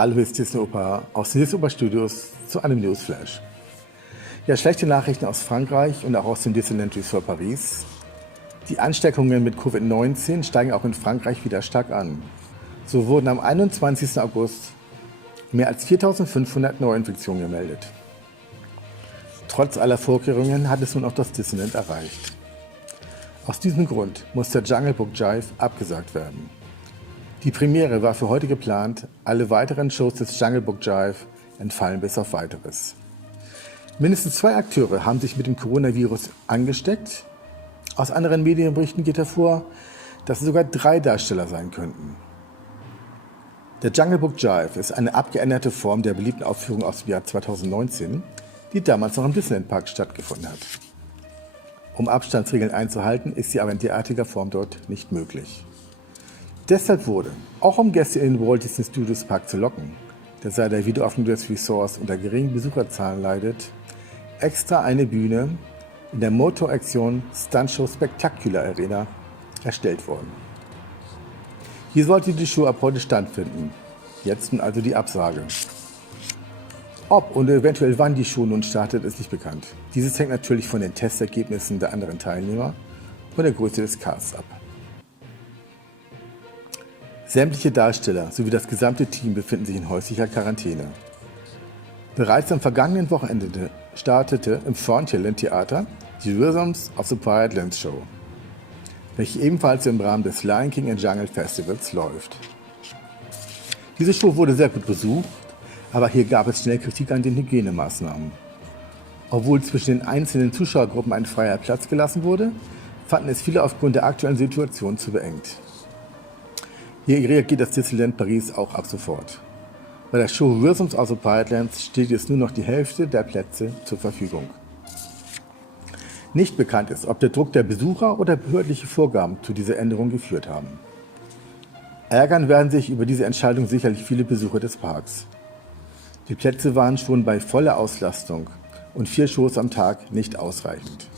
Hallo, hier ist Disney Oper aus den Disney Oper Studios zu einem Newsflash. Ja, schlechte Nachrichten aus Frankreich und auch aus dem Disneyland Resort Paris. Die Ansteckungen mit Covid-19 steigen auch in Frankreich wieder stark an. So wurden am 21. August mehr als 4.500 Neuinfektionen gemeldet. Trotz aller Vorkehrungen hat es nun auch das Disneyland erreicht. Aus diesem Grund muss der Jungle Book Jive abgesagt werden. Die Premiere war für heute geplant, alle weiteren Shows des Jungle Book Jive entfallen bis auf Weiteres. Mindestens 2 Akteure haben sich mit dem Coronavirus angesteckt. Aus anderen Medienberichten geht hervor, dass es sogar 3 Darsteller sein könnten. Der Jungle Book Jive ist eine abgeänderte Form der beliebten Aufführung aus dem Jahr 2019, die damals noch im Disneyland Park stattgefunden hat. Um Abstandsregeln einzuhalten, ist sie aber in derartiger Form dort nicht möglich. Deshalb wurde, auch um Gäste in den Walt Disney Studios Park zu locken, der seit der Wiederöffnung des Resorts unter geringen Besucherzahlen leidet, extra eine Bühne in der Motor Action Stunt Show Spectacular Arena erstellt worden. Hier sollte die Show ab heute stattfinden. Jetzt nun also die Absage. Ob und eventuell wann die Show nun startet, ist nicht bekannt. Dieses hängt natürlich von den Testergebnissen der anderen Teilnehmer und der Größe des Casts ab. Sämtliche Darsteller sowie das gesamte Team befinden sich in häuslicher Quarantäne. Bereits am vergangenen Wochenende startete im Frontierland Theater die Rhythms of the Pride Lands Show, welche ebenfalls im Rahmen des Lion King and Jungle Festivals läuft. Diese Show wurde sehr gut besucht, aber hier gab es schnell Kritik an den Hygienemaßnahmen. Obwohl zwischen den einzelnen Zuschauergruppen ein freier Platz gelassen wurde, fanden es viele aufgrund der aktuellen Situation zu beengt. Hier reagiert das Disneyland Paris auch ab sofort. Bei der Show Rhythms of the Pride Lands steht jetzt nur noch die Hälfte der Plätze zur Verfügung. Nicht bekannt ist, ob der Druck der Besucher oder behördliche Vorgaben zu dieser Änderung geführt haben. Ärgern werden sich über diese Entscheidung sicherlich viele Besucher des Parks. Die Plätze waren schon bei voller Auslastung und 4 Shows am Tag nicht ausreichend.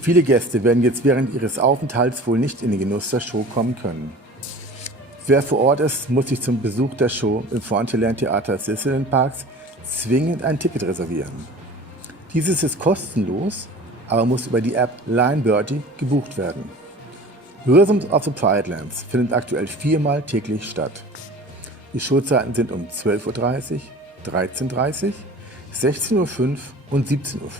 Viele Gäste werden jetzt während ihres Aufenthalts wohl nicht in den Genuss der Show kommen können. Wer vor Ort ist, muss sich zum Besuch der Show im Frontierland Theater des Disneyland Parks zwingend ein Ticket reservieren. Dieses ist kostenlos, aber muss über die App Line Birdie gebucht werden. Rhythms of the Pride Lands findet aktuell 4-mal täglich statt. Die Showzeiten sind um 12:30 Uhr, 13:30 Uhr, 16:05 Uhr und 17:05 Uhr.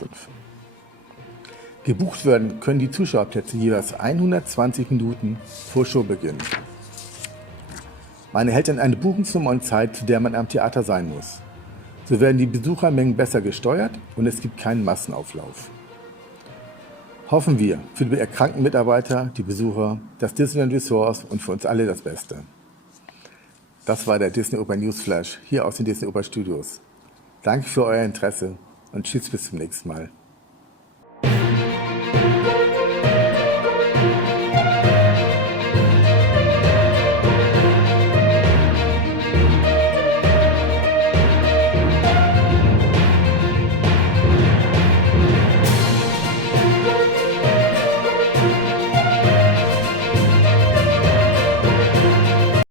Gebucht werden können die Zuschauerplätze jeweils 120 Minuten vor Showbeginn. Man erhält dann eine Buchungsnummer und Zeit, zu der man am Theater sein muss. So werden die Besuchermengen besser gesteuert und es gibt keinen Massenauflauf. Hoffen wir für die erkrankten Mitarbeiter, die Besucher, das Disneyland Resort und für uns alle das Beste. Das war der Disney Oper Newsflash hier aus den Disney Oper Studios. Danke für euer Interesse und tschüss bis zum nächsten Mal.